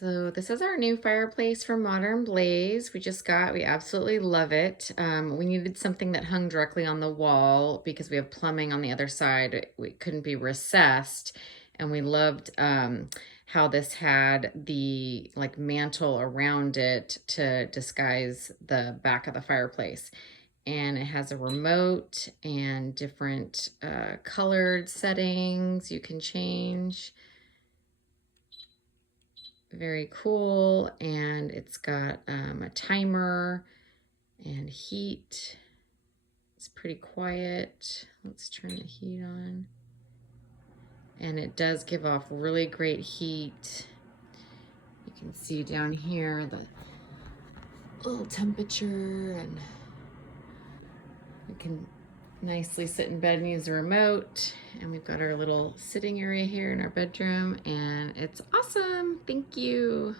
So this is our new fireplace from Modern Blaze. We absolutely love it. We needed something that hung directly on the wall because we have plumbing on the other side. We couldn't be recessed. And we loved how this had the like mantle around it to disguise the back of the fireplace. And it has a remote and different colored settings you can change. Very cool. And it's got a timer and heat. It's pretty quiet. Let's turn the heat on. And it does give off really great heat. You can see down here the little temperature, and you can nicely sit in bed and use the remote. And we've got our little sitting area here in our bedroom, and it's awesome. Thank you.